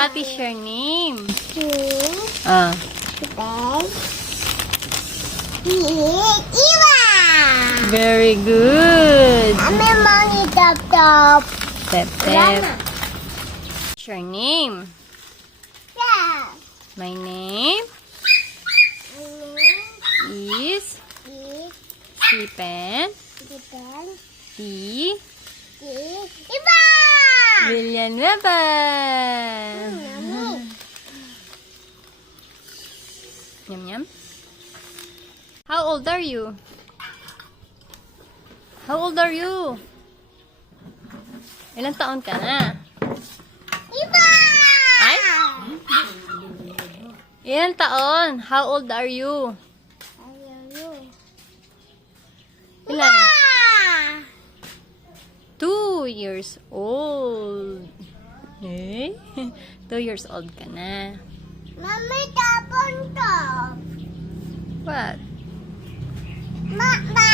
What is your name? Ben. Iwa. Very good. Ame mangi tap tap. Tep, tep. What's your name? Yeah. My name is Stephen T. Iba. Villanueva. Yum yum. How old are you? How old are you? Ilang taon ka na? Iba. Ay? Ilang taon? How old are you? Ilan? 2 years old. Eh? 2 years old ka na. Mami tapon to. What? Mama.